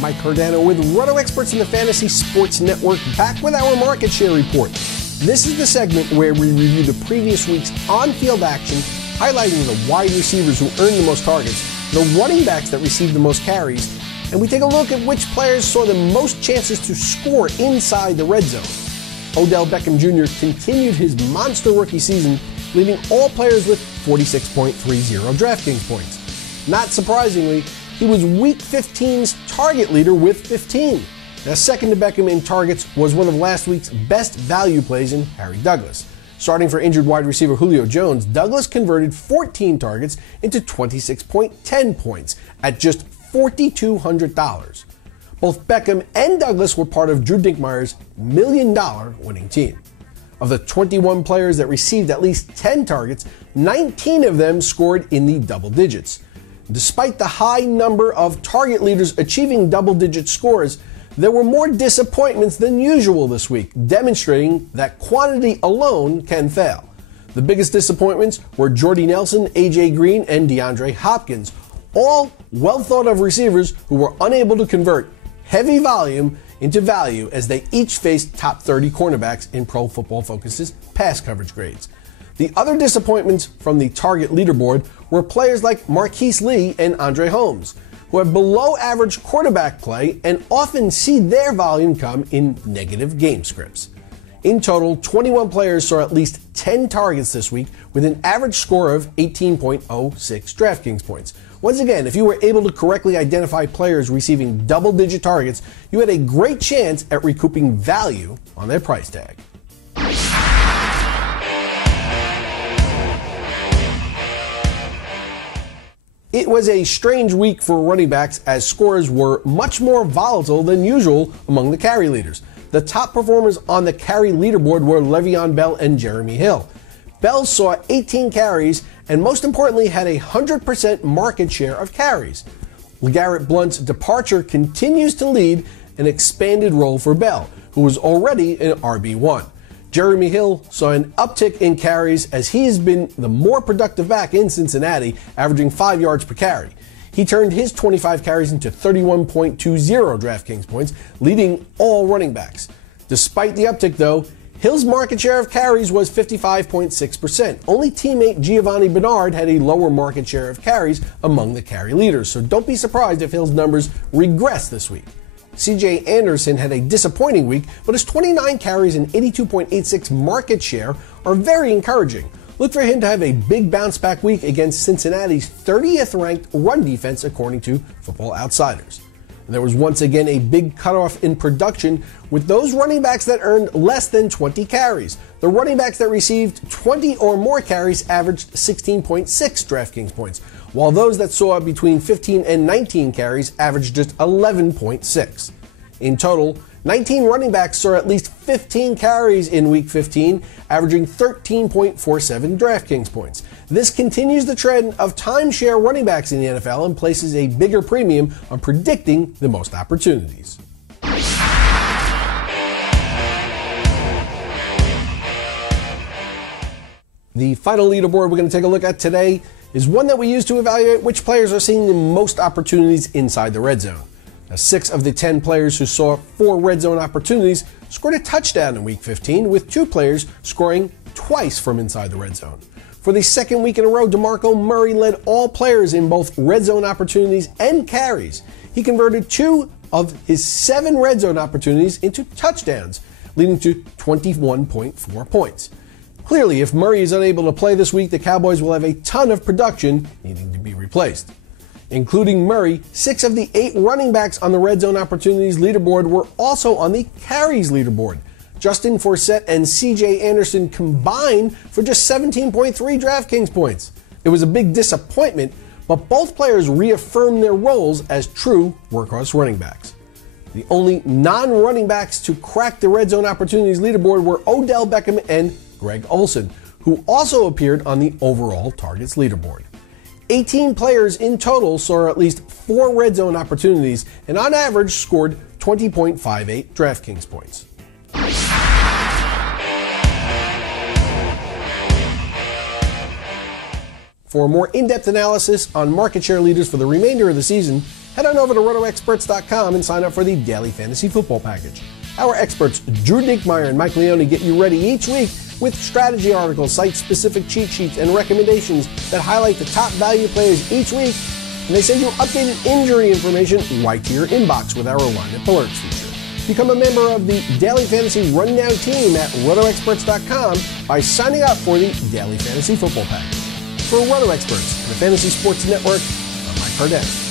Mike Cardano with Roto Experts in the Fantasy Sports Network, back with our market share report. This is the segment where we review the previous week's on-field action, highlighting the wide receivers who earned the most targets, the running backs that received the most carries, and we take a look at which players saw the most chances to score inside the red zone. Odell Beckham Jr. continued his monster rookie season, leading all players with 46.30 DraftKings points. Not surprisingly, he was Week 15's target leader with 15. Now, second to Beckham in targets was one of last week's best value plays in Harry Douglas. Starting for injured wide receiver Julio Jones, Douglas converted 14 targets into 26.10 points at just $4,200. Both Beckham and Douglas were part of Drew Dinkmeyer's $1 million winning team. Of the 21 players that received at least 10 targets, 19 of them scored in the double digits. Despite the high number of target leaders achieving double-digit scores, there were more disappointments than usual this week, demonstrating that quantity alone can fail. The biggest disappointments were Jordy Nelson, A.J. Green, and DeAndre Hopkins, all well-thought-of receivers who were unable to convert heavy volume into value as they each faced top 30 cornerbacks in Pro Football Focus's pass coverage grades. The other disappointments from the target leaderboard were players like Marquise Lee and Andre Holmes, who have below-average quarterback play and often see their volume come in negative game scripts. In total, 21 players saw at least 10 targets this week with an average score of 18.06 DraftKings points. Once again, if you were able to correctly identify players receiving double-digit targets, you had a great chance at recouping value on their price tag. It was a strange week for running backs as scores were much more volatile than usual among the carry leaders. The top performers on the carry leaderboard were Le'Veon Bell and Jeremy Hill. Bell saw 18 carries and most importantly had a 100% market share of carries. LeGarrette Blount's departure continues to lead an expanded role for Bell, who was already an RB1. Jeremy Hill saw an uptick in carries as he has been the more productive back in Cincinnati, averaging 5 yards per carry. He turned his 25 carries into 31.20 DraftKings points, leading all running backs. Despite the uptick, though, Hill's market share of carries was 55.6%. Only teammate Giovanni Bernard had a lower market share of carries among the carry leaders, so don't be surprised if Hill's numbers regress this week. C.J. Anderson had a disappointing week, but his 29 carries and 82.86 market share are very encouraging. Look for him to have a big bounce-back week against Cincinnati's 30th-ranked run defense, according to Football Outsiders. And there was once again a big cutoff in production with those running backs that earned less than 20 carries. The running backs that received 20 or more carries averaged 16.6 DraftKings points, while those that saw between 15 and 19 carries averaged just 11.6. In total, 19 running backs saw at least 15 carries in Week 15, averaging 13.47 DraftKings points. This continues the trend of timeshare running backs in the NFL and places a bigger premium on predicting the most opportunities. The final leaderboard we're going to take a look at today is one that we use to evaluate which players are seeing the most opportunities inside the red zone. Now, 6 of the 10 players who saw 4 red zone opportunities scored a touchdown in Week 15, with 2 players scoring twice from inside the red zone. For the second week in a row, DeMarco Murray led all players in both red zone opportunities and carries. He converted 2 of his 7 red zone opportunities into touchdowns, leading to 21.4 points. Clearly, if Murray is unable to play this week, the Cowboys will have a ton of production needing to be replaced. Including Murray, 6 of the 8 running backs on the red zone opportunities leaderboard were also on the carries leaderboard. Justin Forsett and C.J. Anderson combined for just 17.3 DraftKings points. It was a big disappointment, but both players reaffirmed their roles as true workhorse running backs. The only non-running backs to crack the red zone opportunities leaderboard were Odell Beckham and Greg Olsen, who also appeared on the overall targets leaderboard. 18 players in total saw at least 4 red zone opportunities and on average scored 20.58 DraftKings points. For a more in-depth analysis on market share leaders for the remainder of the season, head on over to RotoExperts.com and sign up for the Daily Fantasy Football Package. Our experts Drew Dinkmeyer and Mike Leone get you ready each week with strategy articles, site-specific cheat sheets, and recommendations that highlight the top value players each week, and they send you updated injury information right to your inbox with our lineup alerts feature. Become a member of the Daily Fantasy Rundown team at RotoExperts.com by signing up for the Daily Fantasy Football Package. For Roto Experts and the Fantasy Sports Network, I'm Mike Cardano.